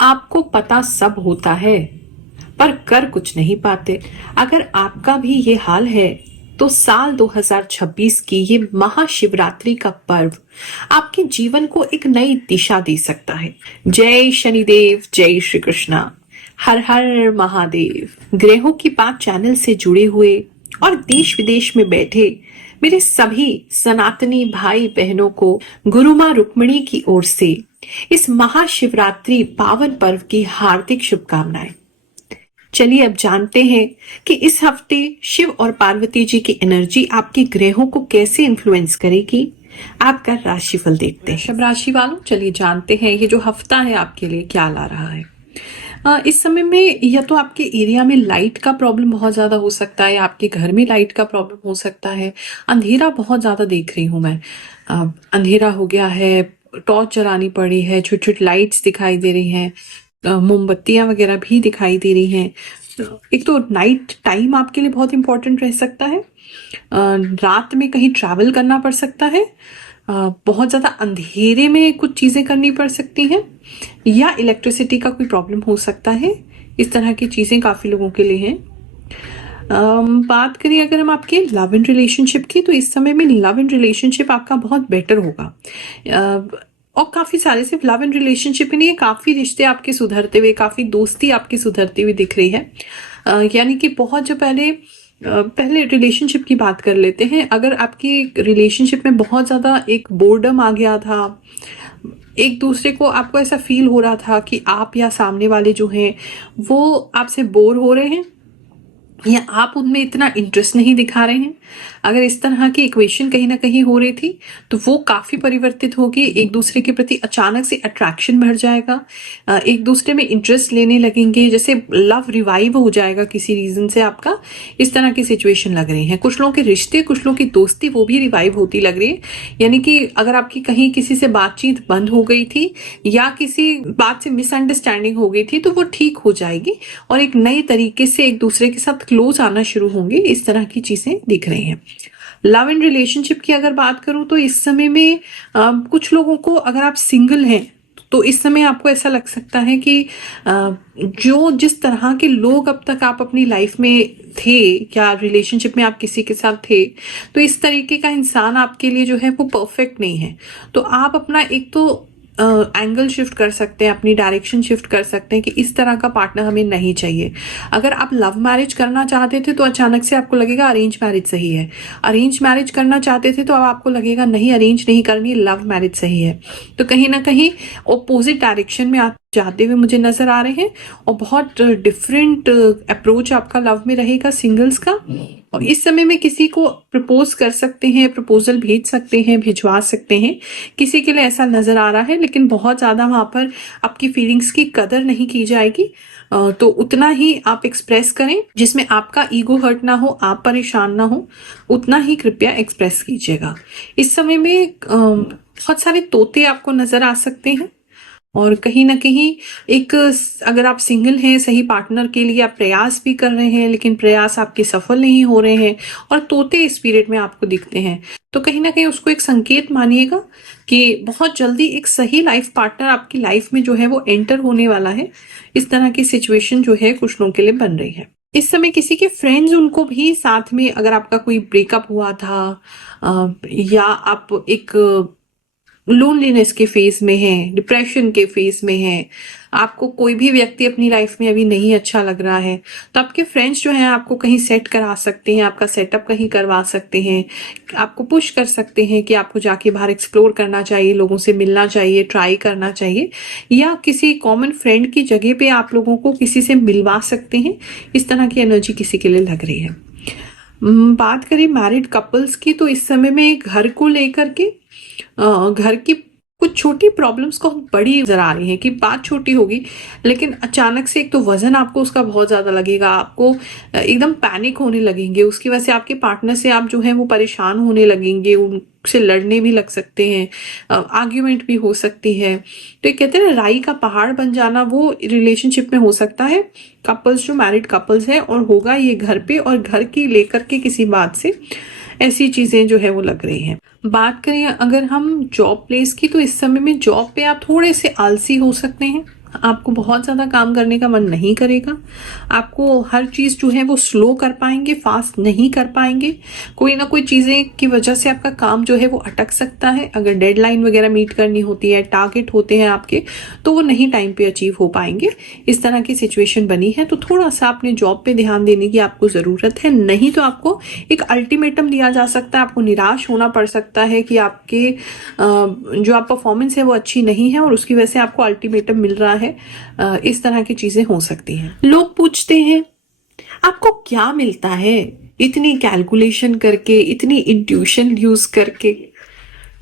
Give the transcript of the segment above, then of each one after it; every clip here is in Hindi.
आपको पता सब होता है पर कर कुछ नहीं पाते। अगर आपका भी ये हाल है तो साल 2026 की ये महाशिवरात्रि का पर्व आपके जीवन को एक नई दिशा दे सकता है। जय शनिदेव, जय श्री कृष्णा, हर हर महादेव। ग्रहों की बात चैनल से जुड़े हुए और देश विदेश में बैठे मेरे सभी सनातनी भाई बहनों को गुरु माँ रुक्मिणी की ओर से इस महाशिवरात्रि पावन पर्व की हार्दिक शुभकामनाएं। चलिए अब जानते हैं कि इस हफ्ते शिव और पार्वती जी की एनर्जी आपके ग्रहों को कैसे इन्फ्लुएंस करेगी। आपका राशिफल देखते हैं। वृषभ राशि वालों, चलिए जानते हैं ये जो हफ्ता है आपके लिए क्या ला रहा है। इस समय में या तो आपके एरिया में लाइट का प्रॉब्लम बहुत ज्यादा हो सकता है, आपके घर में लाइट का प्रॉब्लम हो सकता है। अंधेरा बहुत ज्यादा देख रही हूं मैं, अंधेरा हो गया है, टॉर्च जलानी पड़ी है, छोटी छोटी लाइट्स दिखाई दे रही हैं, मोमबत्तियां वगैरह भी दिखाई दे रही हैं। एक तो नाइट टाइम आपके लिए बहुत इंपॉर्टेंट रह सकता है। रात में कहीं ट्रैवल करना पड़ सकता है, बहुत ज़्यादा अंधेरे में कुछ चीज़ें करनी पड़ सकती हैं, या इलेक्ट्रिसिटी का कोई प्रॉब्लम हो सकता है। इस तरह की चीज़ें काफ़ी लोगों के लिए हैं। बात करें अगर हम आपके लव एंड रिलेशनशिप की, तो इस समय में लव एंड रिलेशनशिप आपका बहुत बेटर होगा। और काफ़ी सारे, सिर्फ लव एंड रिलेशनशिप ही नहीं है, काफ़ी रिश्ते आपके सुधरते हुए, काफ़ी दोस्ती आपकी सुधरती हुई दिख रही है। यानी कि बहुत जो पहले रिलेशनशिप की बात कर लेते हैं। अगर आपकी रिलेशनशिप में बहुत ज़्यादा एक बोर्डम आ गया था, एक दूसरे को आपको ऐसा फील हो रहा था कि आप या सामने वाले जो हैं वो आपसे बोर हो रहे हैं, या आप उनमें इतना इंटरेस्ट नहीं दिखा रहे हैं, अगर इस तरह की इक्वेशन कहीं ना कहीं हो रही थी, तो वो काफ़ी परिवर्तित होगी। एक दूसरे के प्रति अचानक से अट्रैक्शन बढ़ जाएगा, एक दूसरे में इंटरेस्ट लेने लगेंगे, जैसे लव रिवाइव हो जाएगा किसी रीज़न से आपका। इस तरह की सिचुएशन लग रही है। कुछ लोगों के रिश्ते, कुछ लोगों की दोस्ती वो भी रिवाइव होती लग रही है। यानी कि अगर आपकी कहीं किसी से बातचीत बंद हो गई थी या किसी बात से मिसअंडरस्टैंडिंग हो गई थी, तो वो ठीक हो जाएगी और एक नए तरीके से एक दूसरे के साथ क्लोज आना शुरू होंगे। इस तरह की चीजें दिख रही हैं। लव एंड रिलेशनशिप की अगर बात करूं तो इस समय में कुछ लोगों को, अगर आप सिंगल हैं तो इस समय आपको ऐसा लग सकता है कि जो जिस तरह के लोग अब तक आप अपनी लाइफ में थे, या रिलेशनशिप में आप किसी के साथ थे, तो इस तरीके का इंसान आपके लिए जो है वो परफेक्ट नहीं है। तो आप अपना एक तो एंगल शिफ्ट कर सकते हैं, अपनी डायरेक्शन शिफ्ट कर सकते हैं कि इस तरह का पार्टनर हमें नहीं चाहिए। अगर आप लव मैरिज करना चाहते थे तो अचानक से आपको लगेगा अरेंज मैरिज सही है। अरेंज मैरिज करना चाहते थे तो अब आपको लगेगा नहीं, अरेंज नहीं करनी, लव मैरिज सही है। तो कहीं ना कहीं ऑपोजिट डायरेक्शन में आप जाते हुए मुझे नजर आ रहे हैं, और बहुत डिफरेंट अप्रोच आपका लव में रहेगा सिंगल्स का। और इस समय में किसी को प्रपोज कर सकते हैं, प्रपोजल भेज सकते हैं, भिजवा सकते हैं, किसी के लिए ऐसा नजर आ रहा है। लेकिन बहुत ज्यादा वहां पर आपकी फीलिंग्स की कदर नहीं की जाएगी, तो उतना ही आप एक्सप्रेस करें जिसमें आपका ईगो हर्ट ना हो, आप परेशान ना हो, उतना ही कृपया एक्सप्रेस कीजिएगा। इस समय में बहुत सारे तोते आपको नजर आ सकते हैं, और कहीं ना कहीं एक, अगर आप सिंगल हैं, सही पार्टनर के लिए आप प्रयास भी कर रहे हैं, लेकिन प्रयास आपके सफल नहीं हो रहे हैं और तोते स्पिरिट में आपको दिखते हैं, तो कहीं ना कहीं उसको एक संकेत मानिएगा कि बहुत जल्दी एक सही लाइफ पार्टनर आपकी लाइफ में जो है वो एंटर होने वाला है। इस तरह की सिचुएशन जो है कुछ लोगों के लिए बन रही है। इस समय किसी के फ्रेंड्स, उनको भी साथ में, अगर आपका कोई ब्रेकअप हुआ था, या आप एक लोनलीनेस के फेज में है, डिप्रेशन के फेज में है, आपको कोई भी व्यक्ति अपनी लाइफ में अभी नहीं अच्छा लग रहा है, तो आपके फ्रेंड्स जो हैं आपको कहीं सेट करा सकते हैं, आपका सेटअप कहीं करवा सकते हैं, आपको पुश कर सकते हैं कि आपको जाके बाहर एक्सप्लोर करना चाहिए, लोगों से मिलना चाहिए, ट्राई करना चाहिए, या किसी कॉमन फ्रेंड की जगह पे आप लोगों को किसी से मिलवा सकते हैं। इस तरह की एनर्जी किसी के लिए लग रही है। बात करें मैरिड कपल्स की, तो इस समय में घर को लेकर के घर की कुछ छोटी प्रॉब्लम्स को बड़ी नजर आ रही है कि बात छोटी होगी, लेकिन अचानक से एक तो वजन आपको उसका बहुत ज्यादा लगेगा, आपको एकदम पैनिक होने लगेंगे, उसकी वजह से आपके पार्टनर से आप जो है वो परेशान होने लगेंगे, उनसे लड़ने भी लग सकते हैं, आर्ग्यूमेंट भी हो सकती है। तो ये कहते हैं ना, राई का पहाड़ बन जाना, वो रिलेशनशिप में हो सकता है। कपल्स, जो मैरिड कपल्स हैं, और होगा ये घर पे, और घर की लेकर के किसी बात से ऐसी चीजें जो है वो लग रही हैं। बात करें अगर हम जॉब प्लेस की, तो इस समय में जॉब पे आप थोड़े से आलसी हो सकते हैं, आपको बहुत ज़्यादा काम करने का मन नहीं करेगा, आपको हर चीज़ जो है वो स्लो कर पाएंगे, फास्ट नहीं कर पाएंगे। कोई ना कोई चीज़ें की वजह से आपका काम जो है वो अटक सकता है। अगर डेडलाइन वगैरह मीट करनी होती है, टारगेट होते हैं आपके, तो वो नहीं टाइम पे अचीव हो पाएंगे। इस तरह की सिचुएशन बनी है, तो थोड़ा सा अपने जॉब पे ध्यान देने की आपको ज़रूरत है। नहीं तो आपको एक अल्टीमेटम दिया जा सकता है, आपको निराश होना पड़ सकता है कि आपके जो आप परफॉर्मेंस है वो अच्छी नहीं है और उसकी वजह से आपको अल्टीमेटम मिल रहा है। इस तरह की चीजें हो सकती हैं। लोग पूछते हैं आपको क्या मिलता है इतनी कैलकुलेशन करके, इतनी इंट्यूशन यूज करके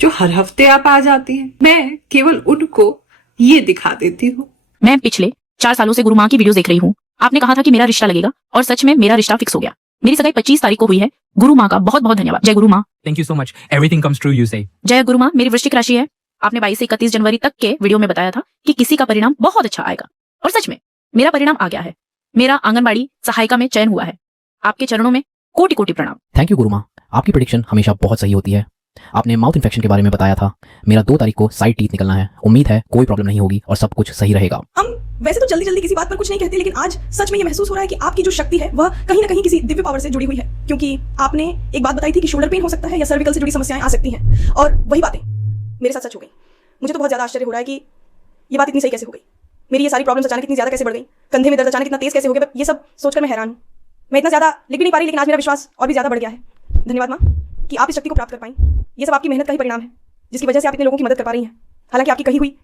जो हर हफ्ते आप आ जाती हैं। मैं केवल उनको ये दिखा देती हूँ। मैं पिछले 4 सालों से गुरु माँ की वीडियो देख रही हूँ। आपने कहा था कि मेरा रिश्ता लगेगा और सच में मेरा रिश्ता फिक्स हो गया। मेरी सगाई 25 तारीख को हुई है। गुरु माँ का बहुत बहुत धन्यवाद। जय गुरु माँ। Thank you so much. Everything comes true, you say. जय गुरु माँ। मेरी वृश्चिक राशि है। आपने 22 से 31 जनवरी तक के वीडियो में बताया था कि किसी का परिणाम बहुत अच्छा आएगा और सच में मेरा परिणाम आ गया है। मेरा आंगनबाड़ी सहायिका में चयन हुआ है। आपके चरणों में कोटि कोटि प्रणाम। थैंक यू गुरु माँ, आपकी प्रेडिक्शन हमेशा बहुत सही होती है। आपने माउथ इन्फेक्शन के बारे में बताया था। मेरा 2 तारीख को साइड टीथ निकलना है। उम्मीद है कोई प्रॉब्लम नहीं होगी और सब कुछ सही रहेगा। हम वैसे तो जल्दी जल्दी किसी बात पर कुछ नहीं कहते, लेकिन आज सच में ये महसूस हो रहा है कि आपकी जो शक्ति है वह कहीं ना कहीं किसी दिव्य पावर से जुड़ी हुई है। क्योंकि आपने एक बात बताई थी कि शोल्डर पेन हो सकता है या सर्विकल से जुड़ी समस्याएं आ सकती हैं, और वही बातें मेरे साथ सच हो गई। मुझे तो बहुत ज्यादा आश्चर्य हो रहा है कि ये बात इतनी सही कैसे हो गई। मेरी ये सारी प्रॉब्लम्स अचानक इतनी ज्यादा कैसे बढ़ गई, कंधे में दर्द अचानक इतना तेज कैसे हो गया, ये सब सोचकर मैं हैरान हूँ। मैं इतना ज्यादा लिख भी नहीं पा रही, लेकिन आज मेरा विश्वास और भी ज्यादा बढ़ गया है। धन्यवाद माँ कि आप इस शक्ति को प्राप्त कर पाई। ये सब आपकी मेहनत का ही परिणाम है, जिसकी वजह से आप इतने लोगों की मदद कर पा रही हैं। हालांकि आपकी कही हुई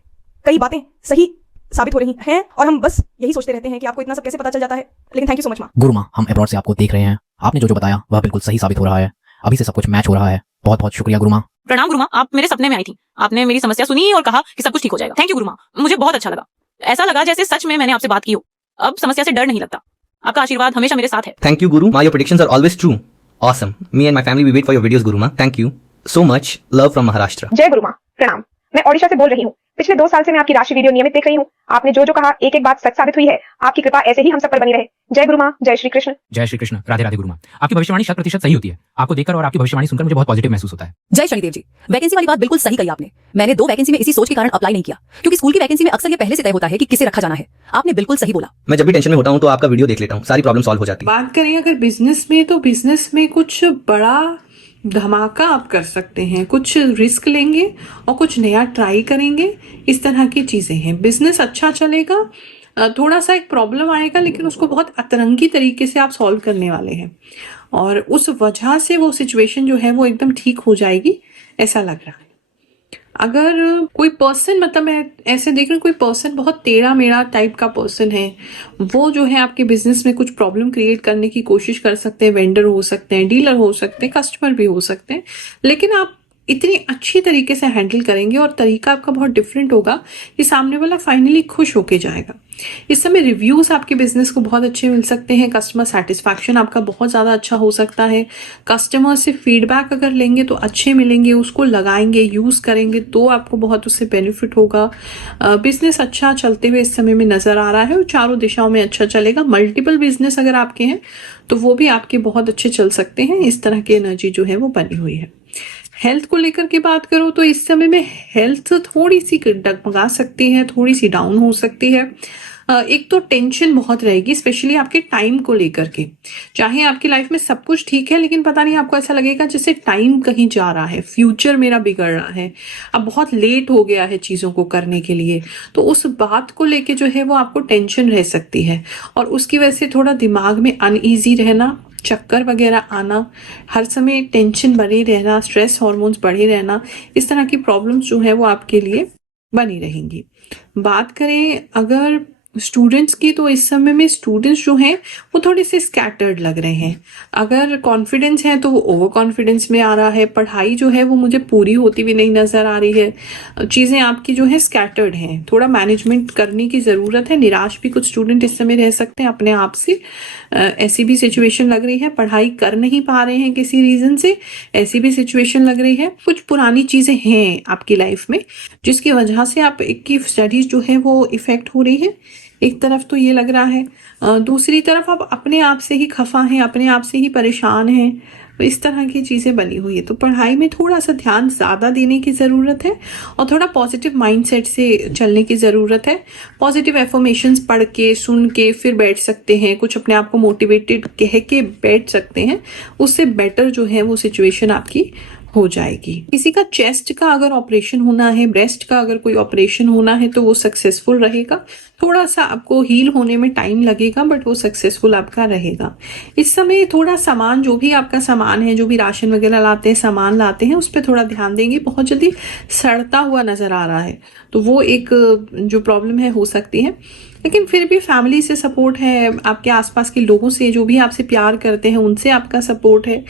कई बातें सही साबित हो रही हैं और हम बस यही सोचते रहते हैं कि आपको इतना सब कैसे पता चल जाता है, लेकिन थैंक यू सो मच माँ। गुरु माँ, हम अब्रॉड से आपको देख रहे हैं। आपने जो जो बताया वह बिल्कुल सही साबित हो रहा है। अभी से सब कुछ मैच हो रहा है। बहुत बहुत शुक्रिया गुरु माँ। प्रणाम गुरु माँ। आप मेरे सपने में आई थी। आपने मेरी समस्या सुनी और कहा कि सब कुछ ठीक हो जाएगा। थैंक यू गुरु माँ। मुझे बहुत अच्छा लगा। ऐसा लगा जैसे सच में मैंने आपसे बात की हो। अब समस्या से डर नहीं लगता। आपका आशीर्वाद हमेशा मेरे साथ है। Thank you, Guru. Ma, your predictions are always true. Awesome. Me and my family, we wait for your videos, Guru Ma. Thank you so much. Love from Maharashtra. जय गुरु माँ। प्रणाम। मैं ओडिशा से बोल रही हूँ। पिछले 2 साल से मैं आपकी राशि वीडियो नियमित देख रही हूँ। आपने जो जो कहा एक एक बात सच साबित हुई है। आपकी कृपा ऐसे ही हम सब पर बनी रहे। जय गुरु माँ। जय श्री कृष्ण। जय श्री कृष्ण। राधे राधे गुरु माँ। आपकी भविष्यवाणी 100% सही होती है। आपको देखकर और आपकी भविष्यवाणी सुनकर मुझे बहुत पॉजिटिव महसूस होता है। जय शनिदेव जी। वैकेंसी वाली बात बिल्कुल सही कही आपने। मैंने 2 वैकेंसी में इसी सोच के कारण अप्लाई नहीं किया, क्योंकि स्कूल की वैकेंसी में अक्सर ये पहले से तय होता है कि किसे रखा जाना है। आपने बिल्कुल सही बोला। मैं जब भी टेंशन में होता हूँ तो आपका वीडियो देख लेता हूँ, सारी प्रॉब्लम सॉल्व हो जाती है। बात करें अगर बिजनेस में, तो बिजनेस में कुछ बड़ा धमाका आप कर सकते हैं। कुछ रिस्क लेंगे और कुछ नया ट्राई करेंगे। इस तरह की चीजें हैं। बिजनेस अच्छा चलेगा। थोड़ा सा एक प्रॉब्लम आएगा, लेकिन उसको बहुत अतरंगी तरीके से आप सॉल्व करने वाले हैं और उस वजह से वो सिचुएशन जो है वो एकदम ठीक हो जाएगी, ऐसा लग रहा है। अगर कोई पर्सन, मतलब मैं ऐसे देख रही हूँ, कोई पर्सन बहुत टेढ़ा मेढ़ा टाइप का पर्सन है, वो जो है आपके बिजनेस में कुछ प्रॉब्लम क्रिएट करने की कोशिश कर सकते हैं। वेंडर हो सकते हैं, डीलर हो सकते हैं, कस्टमर भी हो सकते हैं, लेकिन आप इतनी अच्छी तरीके से हैंडल करेंगे और तरीका आपका बहुत डिफरेंट होगा कि सामने वाला फाइनली खुश होके जाएगा। इस समय रिव्यूज आपके बिजनेस को बहुत अच्छे मिल सकते हैं। कस्टमर सेटिस्फैक्शन आपका बहुत ज़्यादा अच्छा हो सकता है। कस्टमर से फीडबैक अगर लेंगे तो अच्छे मिलेंगे, उसको लगाएंगे, यूज़ करेंगे तो आपको बहुत उससे बेनिफिट होगा। बिजनेस अच्छा चलते हुए इस समय में नज़र आ रहा है और चारों दिशाओं में अच्छा चलेगा। मल्टीपल बिजनेस अगर आपके हैं तो वो भी आपके बहुत अच्छे चल सकते हैं। इस तरह की एनर्जी जो है वो बनी हुई है। हेल्थ को लेकर के बात करो तो इस समय में हेल्थ थोड़ी सी डगमगा सकती है, थोड़ी सी डाउन हो सकती है। एक तो टेंशन बहुत रहेगी, स्पेशली आपके टाइम को लेकर के। चाहे आपकी लाइफ में सब कुछ ठीक है, लेकिन पता नहीं आपको ऐसा लगेगा जैसे टाइम कहीं जा रहा है, फ्यूचर मेरा बिगड़ रहा है, अब बहुत लेट हो गया है चीज़ों को करने के लिए। तो उस बात को लेके जो है वो आपको टेंशन रह सकती है और उसकी वजह से थोड़ा दिमाग में अनईजी रहना, चक्कर वगैरह आना, हर समय टेंशन बने रहना, स्ट्रेस हार्मोन्स बढ़े रहना, इस तरह की प्रॉब्लम्स जो है वो आपके लिए बनी रहेंगी। बात करें अगर स्टूडेंट्स की, तो इस समय में स्टूडेंट्स जो हैं वो थोड़े से स्कैटर्ड लग रहे हैं। अगर कॉन्फिडेंस है तो वो ओवर कॉन्फिडेंस में आ रहा है। पढ़ाई जो है वो मुझे पूरी होती भी नहीं नज़र आ रही है। चीज़ें आपकी जो है स्कैटर्ड हैं, थोड़ा मैनेजमेंट करने की ज़रूरत है। निराश भी कुछ स्टूडेंट इस समय रह सकते हैं अपने आप से। ऐसी भी सिचुएशन लग रही है। पढ़ाई कर नहीं पा रहे हैं किसी रीज़न से, ऐसी भी सिचुएशन लग रही है। कुछ पुरानी चीज़ें हैं आपकी लाइफ में जिसकी वजह से आप की स्टडीज़ जो है वो इफ़ेक्ट हो रही है। एक तरफ तो ये लग रहा है, दूसरी तरफ आप अपने आप से ही खफा हैं, अपने आप से ही परेशान हैं। तो इस तरह की चीज़ें बनी हुई है। तो पढ़ाई में थोड़ा सा ध्यान ज़्यादा देने की ज़रूरत है और थोड़ा पॉजिटिव माइंडसेट से चलने की ज़रूरत है। पॉजिटिव एफर्मेशंस पढ़ के सुन के फिर बैठ सकते हैं, कुछ अपने आप को मोटिवेटेड कह के बैठ सकते हैं, उससे बेटर जो है वो सिचुएशन आपकी हो जाएगी। किसी का चेस्ट का अगर ऑपरेशन होना है, ब्रेस्ट का अगर कोई ऑपरेशन होना है तो वो सक्सेसफुल रहेगा। थोड़ा सा आपको हील होने में टाइम लगेगा बट वो सक्सेसफुल आपका रहेगा। इस समय थोड़ा सामान, जो भी आपका सामान है, जो भी राशन वगैरह लाते हैं, सामान लाते हैं, उस पर थोड़ा ध्यान देंगे। बहुत जल्दी सड़ता हुआ नजर आ रहा है तो वो एक जो प्रॉब्लम है हो सकती है, लेकिन फिर भी फैमिली से सपोर्ट है, आपके आसपास के लोगों से जो भी आपसे प्यार करते हैं उनसे आपका सपोर्ट है,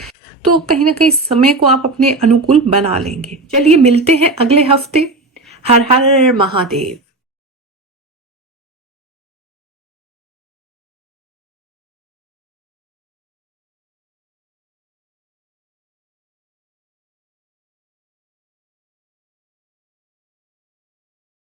तो कहीं ना कहीं समय को आप अपने अनुकूल बना लेंगे। चलिए मिलते हैं अगले हफ्ते। हर हर महादेव।